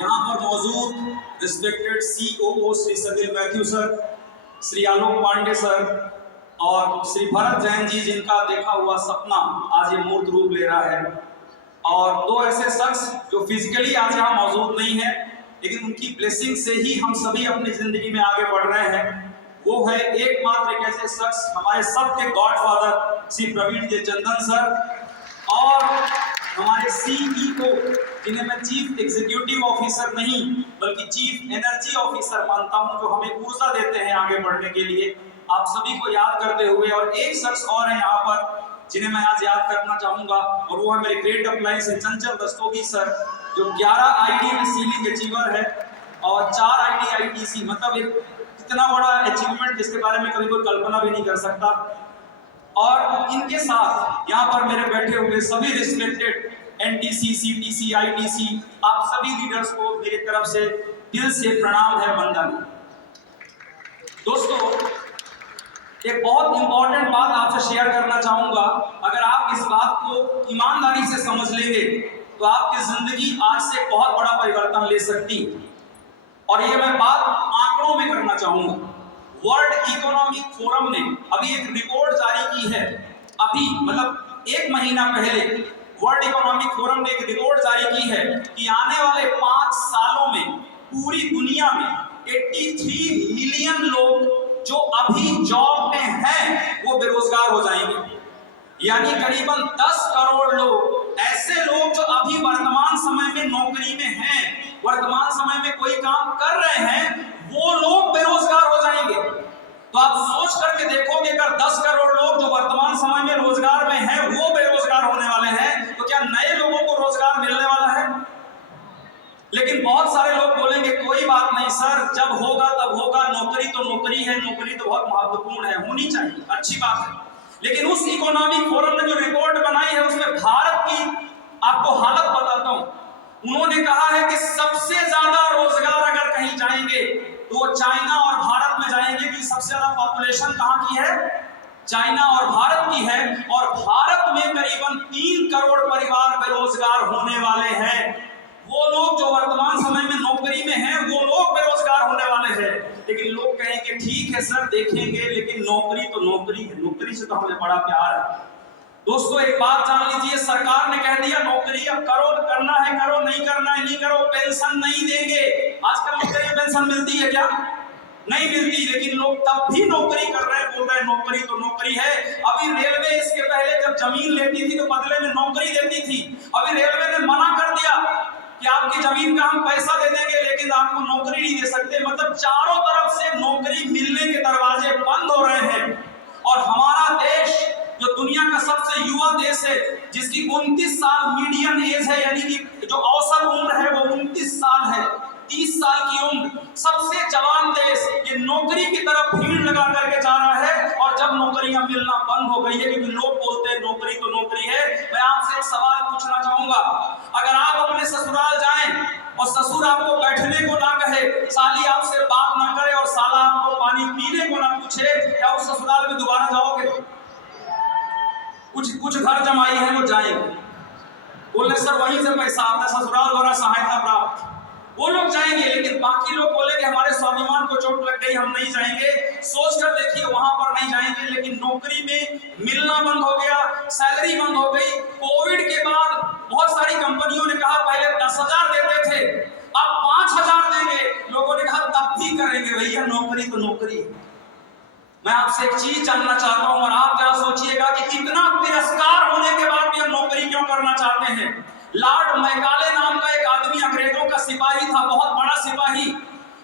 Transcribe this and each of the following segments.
यहाँ पर मौजूद respected COO Shri Sagil Mathew sir, Shri Alok Pandey sir और श्री भरत जैन जी, जिनका देखा हुआ सपना आज ये मूर्त रूप ले रहा है, और दो ऐसे शख्स जो फिजिकली आज यहाँ मौजूद नहीं है लेकिन उनकी ब्लेसिंग से ही हम सभी अपनी जिंदगी में आगे बढ़ रहे हैं। वो है एकमात्र एक ऐसे शख्स, हमारे सबके गॉडफादर श्री प्रवीण जे चंदन सर, और हमारे CEO जिन्हें मैं चीफ एग्जीक्यूटिव ऑफिसर नहीं बल्कि चीफ एनर्जी ऑफिसर मानता हूं, जो हमें ऊर्जा देते हैं आगे बढ़ने के लिए। आप सभी को याद करते हुए, और एक शख्स और है यहाँ पर जिन्हें मैं आज याद करना चाहूंगा, और वो है मेरे ग्रेट अप्लायंस से चंचल दस्तोगी सर, जो 11 ID में सीलिंग अचीवर है और 4 ID ITC, मतलब एक इतना बड़ा अचीवमेंट जिसके बारे में कभी कोई कल्पना भी नहीं कर सकता। और इनके साथ यहाँ पर मेरे बैठे हुए सभी रिस्पेक्टेड NTC, CTC, ITC, आप सभी लीडर्स को मेरी तरफ से दिल से प्रणाम है, वंदन। दोस्तों, एक बहुत इंपॉर्टेंट बात आपसे शेयर करना चाहूंगा। अगर आप इस बात को ईमानदारी से समझ लेंगे तो आपकी जिंदगी आज से बहुत बड़ा परिवर्तन ले सकती है, और ये मैं बात आंकड़ों में करना चाहूंगा। वर्ल्ड इकोनॉमिक फोरम ने अभी एक रिपोर्ट जारी की है, अभी मतलब 1 महीना पहले वर्ल्ड इकोनॉमिक फोरम ने एक रिपोर्ट जारी की है कि आने वाले 5 सालों में पूरी दुनिया में 83 मिलियन लोग जो अभी जॉब में हैं वो बेरोजगार हो जाएंगे। यानी करीबन 10 करोड़ लोग, ऐसे लोग जो अभी वर्तमान समय में नौकरी में हैं, वर्तमान समय में कोई काम कर रहे हैं, वो लोग बेरोजगार हो जाएंगे। तो आप सोच करके देखोगे, अगर 10 करोड़ लोग जो वर्तमान समय में रोजगार में हैं वो बेरोजगार होने वाले हैं, तो क्या नए लोगों को रोजगार मिलने वाला है? लेकिन बहुत सारे लोग बोलेंगे कोई बात नहीं सर, जब होगा तब होगा, नौकरी तो नौकरी है, नौकरी तो बहुत महत्वपूर्ण है, होनी चाहिए, अच्छी बात है। लेकिन उस इकोनॉमिक फोरम ने जो रिपोर्ट बनाई है उसमें भारत की आपको हालत बताता हूं। उन्होंने कहा है कि सबसे ज्यादा रोजगार अगर कहीं जाएंगे तो वो चाइना और भारत में जाएंगे, क्योंकि सबसे ज्यादा पॉपुलेशन कहां की है? चाइना और भारत की है, और भारत में करीबन 3 करोड़ परिवार बेरोजगार होने वाले हैं। वो लोग जो वर्तमान समय में नौकरी में हैं वो लोग बेरोजगार होने वाले हैं। लेकिन लोग कहेंगे ठीक है सर, देखेंगे, लेकिन नौकरी तो नौकरी है, नौकरी से तो हमें बड़ा प्यार है। दोस्तों, एक बात जान लीजिए, सरकार ने कह दिया नौकरी अब करो, करना है करो, नहीं करना है नहीं करो, पेंशन नहीं देंगे। आजकल नौकरी में पेंशन मिलती है क्या? नहीं मिलती, लेकिन लोग तब भी नौकरी कर रहे हैं, बोल रहे हैं नौकरी तो नौकरी है। अभी रेलवे इसके पहले जब जमीन लेती थी तो बदले में नौकरी देती थी, अभी रेलवे ने मना कर दिया कि आपकी जमीन का हम पैसा दे देंगे लेकिन आपको नौकरी नहीं दे सकते। मतलब चारों तरफ से नौकरी मिलने के दरवाजे बंद हो रहे हैं। और हमारा देश जो दुनिया का सबसे युवा देश है, जिसकी 29 साल मीडियन एज है, यानी कि जो औसत उम्र है वो 29 साल है, 30 साल की उम्र, सबसे जवान देश, ये नौकरी की तरफ भीड़ लगा करके जा रहा है। और जब नौकरियां मिलना बंद हो गई है, क्योंकि लोग बोलते हैं नौकरी तो नौकरी है, मैं आपसे एक सवाल पूछना चाहूंगा। अगर आप अपने ससुराल जाएं और ससुर आपको बैठने को ना कहे, साली आपसे बात ना करे और साला आपको पानी पीने को ना पूछे, क्या उस ससुराल में दोबारा जाओगे? कुछ घर जमाई है वो जाएंगे, बोले सर वहीं से पैसा आता है, ससुराल द्वारा सहायता प्राप्त, वो लोग जाएंगे। लेकिन बाकी लोग बोलेंगे हमारे स्वाभिमान को चोट लग गई, हम नहीं जाएंगे। सोच कर देखिए, वहां पर नहीं जाएंगे। लेकिन नौकरी में मिलना बंद हो गया, सैलरी बंद हो गई। कोविड के बाद बहुत सारी कंपनियों ने कहा पहले 10,000 देते थे, अब 5,000 देंगे। लोगों ने कहा तब भी करेंगे भैया, नौकरी तो नौकरी। मैं आपसे एक चीज जानना चाहता हूं, और आप जरा सोचिएगा कि इतना तिरस्कार होने के बाद भी हम नौकरी क्यों करना चाहते हैं। लॉर्ड मैकाले नाम का एक आदमी अंग्रेजों का सिपाही था, बहुत बड़ा सिपाही।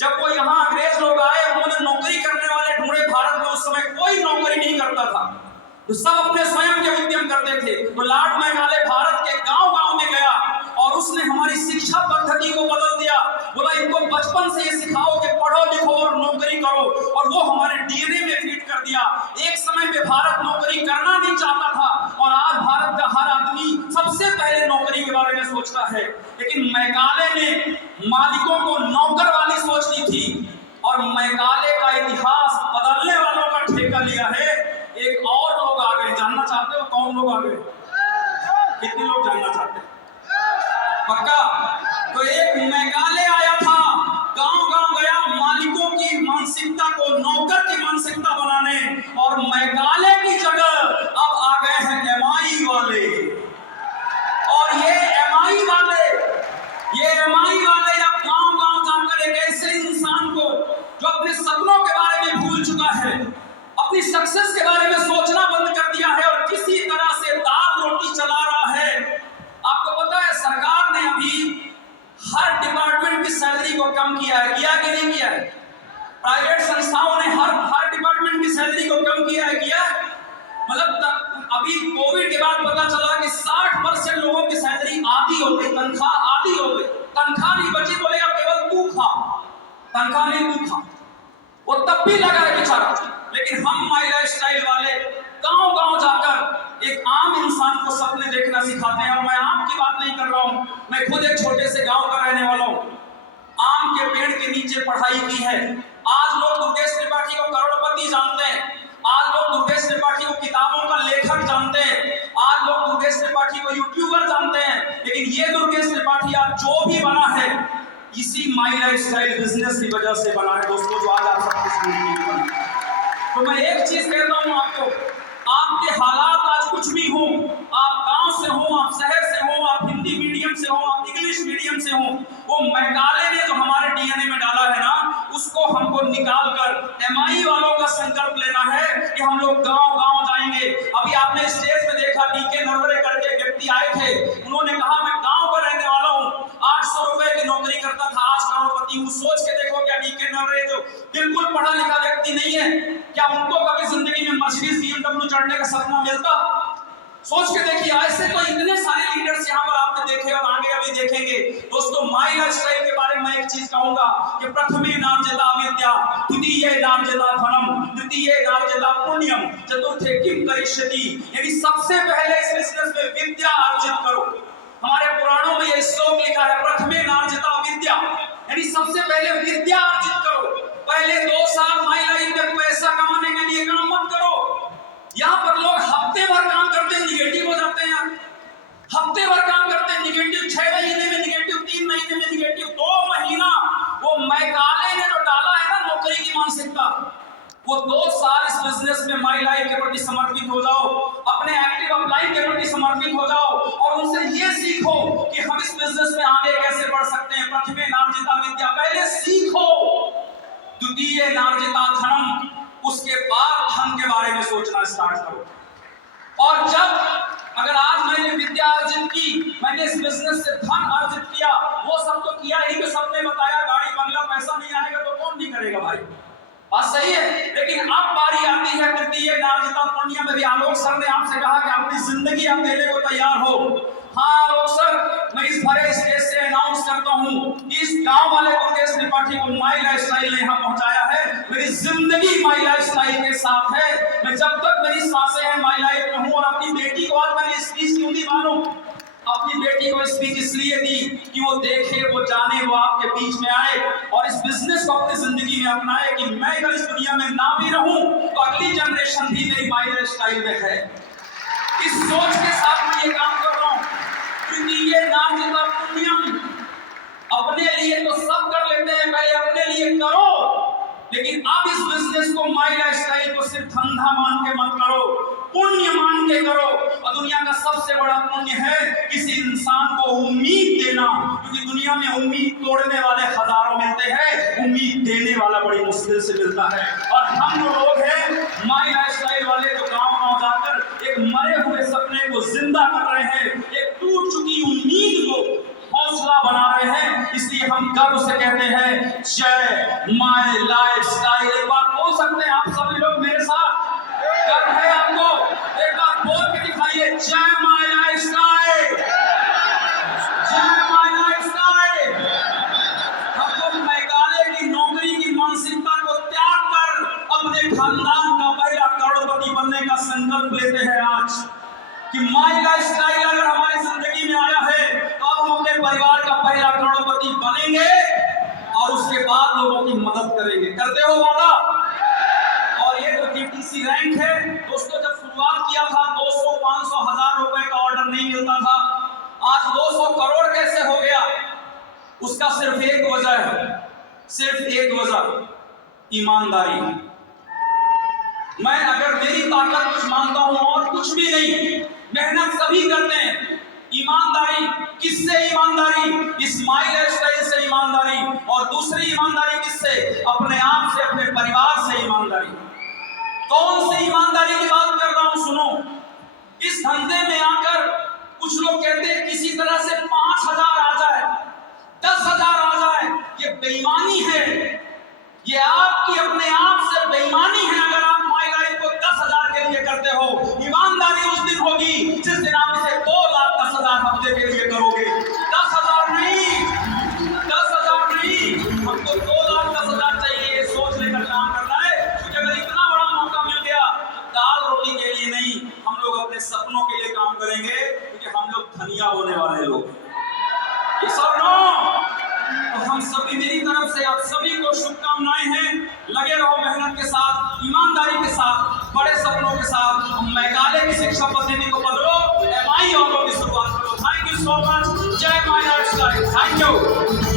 जब वो यहाँ अंग्रेज लोग आए, उन्होंने नौकरी करने वाले ढूंढे। भारत में उस समय कोई नौकरी नहीं करता था, तो सब अपने स्वयं के उद्यम करते थे। तो लॉर्ड मैकाले भारत के गांव-गांव में गया और उसने हमारी शिक्षा पद्धति को बदल दिया। बोला इनको बचपन से ये सिखाओ कि पढ़ो लिखो और नौकरी करो, और वो हमारे DNA में फिट कर दिया। एक समय पे भारत नौकरी करना नहीं चाहता था, और आज भारत का हर आदमी सबसे पहले नौकरी के बारे में सोचता है। लेकिन मैकाले ने मालिकों को नौकर वाली सोच ली थी, और मैकाले का इतिहास बदलने वालों का ठेका लिया है। एक और लोग आ गए, जानना चाहते हो कौन लोग आ गए? कितने लोग जानना चाहते हैं? पक्का। तो एक मेघालय आया था, गांव-गांव गया मालिकों की मानसिकता को नौकर की मानसिकता बनाने, और मेघालय की जगह अब आ गए हैं एमआई वाले। और ये एमआई वाले अब गांव-गांव जाकर एक ऐसे इंसान को जो अपने सपनों के बारे में भूल चुका है, अपनी सक्सेस के बारे में सोचना बंद कर दिया है और किसी तरह से दाल रोटी चला रहा है। आपको पता है सरकार ने अभी हर डिपार्टमेंट की सैलरी को कम किया है, किया कि नहीं किया है? प्राइवेट संस्थाओं ने हर डिपार्टमेंट की सैलरी को कम किया है, किया। मतलब अभी कोविड के बाद पता चला कि 60% लोगों की सैलरी आधी हो गई, तनख्वाह आधी हो गई, तनख्वाह नहीं बची, बोले अब केवल तू खा, तनख्वाह नहीं तू खा। वो तब भी लगा है बेचारा। लेकिन हम माई लाइफस्टाइल वाले गांव-गांव जाकर एक आम इंसान को सपने देखना सिखाते हैं। और मैं आपकी बात नहीं कर रहा हूं, मैं खुद एक छोटे से गांव का रहने वाला हूं। आम के पेड़ के नीचे पढ़ाई की है। आज लोग दुर्गेश त्रिपाठी को करोड़पति जानते हैं, आज लोग दुर्गेश त्रिपाठी को किताबों का लेखक जानते हैं, आज लोग दुर्गेश त्रिपाठी को यूट्यूबर जानते हैं। लेकिन ये दुर्गेश त्रिपाठी आज जो भी बना है इसी माई लाइफस्टाइल बिजनेस की वजह से बना है दोस्तों, जो आज आप सब कुछ बना। तो मैं एक चीज कहता हूं आपको, आपके हालात आज कुछ भी हो, आप गांव से हो, आप शहर से हो, आप हिंदी मीडियम से हो, आप इंग्लिश मीडियम से हो, वो मेघालय ने जो हमारे डीएनए में डाला है ना, उसको हमको निकाल कर एमआई वालों का संकल्प लेना है कि हम लोग गांव-गांव जाएंगे। अभी आपने स्टेज पे देखा डीके नरवरे करके व्यक्ति आए थे, उन्होंने कहा मैं गांव का रहने वाला हूं, 800 रुपए की नौकरी करता था, आज करोड़पति हूं। सोच के देखो, क्या डीके नरवरे जो बिल्कुल पढ़ा लिखा व्यक्ति नहीं है, क्या उनको कभी जिंदगी में मर्सिडीज बीएमडब्ल्यू चढ़ने का सपना मिलता? सोच के देखिए। ऐसे तो इतने सारे लीडर्स यहाँ पर आपने देखे और आगे अभी देखेंगे। दोस्तों माई लाइफस्टाइल के बारे में एक चीज कहूंगा कि प्रथमे नार्जता विद्या, द्वितीये नार्जता धनम, तृतीये नार्जता पुण्यम, चतुर्थे किम करिष्यति। यानी सबसे पहले इस बिजनेस में विद्या अर्जित करो। हमारे पुराणों में यह श्लोक लिखा है, प्रथमे नार्जता विद्या, यानी सबसे पहले विद्या अर्जित करो। पहले 2 साल माई लाइफ में पैसा कमाने के लिए काम मत करो। यहाँ पर लोग हफ्ते भर काम करते हैं, निगेटिव हो जाते हैं यार। हफ्ते भर काम करते हैं निगेटिव, 6 महीने में निगेटिव, 3 महीने में निगेटिव, 2 महीना। वो मेघालय ने जो डाला है ना नौकरी की मानसिकता, वो 2 साल इस बिजनेस में माई लाइफ के प्रति समर्पित हो जाओ, अपने एक्टिव अपलाइन के प्रति समर्पित हो जाओ और उनसे ये सीखो कि हम इस बिजनेस में आगे कैसे बढ़ सकते हैं। प्रथमे नार्जिता विद्या, पहले सीखो। द्वितीय नार्जिता धनम, उसके बाद धन के बारे में सोचना स्टार्ट करो। और जब अगर आज मैंने विद्या अर्जित की, मैंने इस बिजनेस से धन अर्जित किया, वो सब तो किया ही, तो सबने बताया गाड़ी बंगला, पैसा नहीं आएगा तो कौन नहीं करेगा भाई, बात सही है। लेकिन अब बारी आती है तृतीय नार्जिता पुण्य में भी। आलोक सर ने आपसे कहा कि अपनी जिंदगी आप देने को तैयार हो। हाँ आलोक सर, मैं इस भरे स्टेज से अनाउंस करता हूँ, इस गांव वाले दुर्गेश त्रिपाठी को माई लाइफस्टाइल ने यहाँ पहुंचाया है। मेरी जिंदगी माई लाइफस्टाइल के साथ है। मैं जब तक मेरी सांसें हैं माई लाइफ में हूँ। और अपनी बेटी को आज मैंने स्पीच क्यों दी मालूम? अपनी बेटी को स्पीच इसलिए दी कि वो देखे, वो जाने, वो आपके बीच में आए और इस बिजनेस को अपनी जिंदगी में अपनाए कि मैं अगर इस दुनिया में ना भी रहूं तो अगली जनरेशन भी मेरी माई लाइफस्टाइल में है। इस सोच के साथ मैं ये काम कर रहा हूं। तृतीय नार्जिता पुण्यम, अपने लिए तो सब कर लेते हैं, पहले अपने लिए करो। लेकिन अब इस बिजनेस को माई लाइफस्टाइल को सिर्फ धंधा मान के मत करो, पुण्य मान के करो। और दुनिया का सबसे बड़ा पुण्य है किसी इंसान को उम्मीद देना, क्योंकि दुनिया में उम्मीद तोड़ने वाले हजारों मिलते हैं, उम्मीद देने वाला बड़ी मुश्किल से मिलता है। और हम जो लोग हैं माई लाइफस्टाइल वाले, तो गांव-गांव जाकर एक मरे हुए सपने को जिंदा कर रहे हैं, एक टूट चुकी उम्मीद को हौसला बना रहे हैं। इसलिए हम गर्व से कहते हैं जय माई लाइफस्टाइल। एक बार बोल सकते हैं आप सभी लोग मेरे साथ? गर्व है आपको? एक बार बोल के दिखाइए, जय माई लाइफस्टाइल, जय माई लाइफस्टाइल। हम लोग मेघालय की नौकरी की मानसिकता को त्याग कर अपने खानदान का पहला करोड़पति बनने का संकल्प लेते हैं आज कि माई लाइफस्टाइल अगर हमारी जिंदगी में आया है तो अब हम अपने परिवार का पहला करोड़पति बनेंगे और उसके बाद लोगों की मदद करेंगे। करते हो वादा? और ये तो टीटीसी रैंक है दोस्तों। जब शुरुआत किया था 200, 500, 1000 रुपए का ऑर्डर नहीं मिलता था, आज 200 करोड़ कैसे हो गया? उसका सिर्फ एक वजह है, सिर्फ एक वजह, ईमानदारी। मैं अगर मेरी ताकत कुछ मानता हूं और कुछ भी नहीं, मेहनत सभी करते हैं, ईमानदारी। किससे ईमानदारी? इस माई लाइफस्टाइल से ईमानदारी। और दूसरी ईमानदारी किससे? अपने आप से, अपने परिवार से ईमानदारी। कौन सी ईमानदारी की बात कर रहा हूं? सुनो, इस धंधे में आकर कुछ लोग कहते हैं किसी तरह से 5,000 आ जाए, 10,000 आ जाए, ये बेईमानी है, ये आपकी अपने आप से बेईमानी है। अगर आप माई लाइफ को 10,000 के लिए करते हो, ईमानदारी उस दिन होगी जिस दिन आप इसे 2,10,000 हफ्ते के लिए करोगे। 10,000 नहीं, 10,000 नहीं, हमको 2,10,000 चाहिए। ये सोच लेकर काम करना है, क्योंकि अगर इतना बड़ा मौका मिल गया, दाल रोटी के लिए नहीं, हम लोग अपने सपनों के लिए काम करेंगे, क्योंकि हम लोग धनिया होने वाले लोग। ये सब तो हम सभी, मेरी तरफ से आप सभी को शुभकामनाएं हैं। लगे रहो मेहनत के साथ, ईमानदारी के साथ, बड़े सपनों के साथ। मेघालय की शिक्षा पद्धति को बदलो, MI की शुरुआत करो। Thank you so much. जय माई लाइफस्टाइल। Thank you.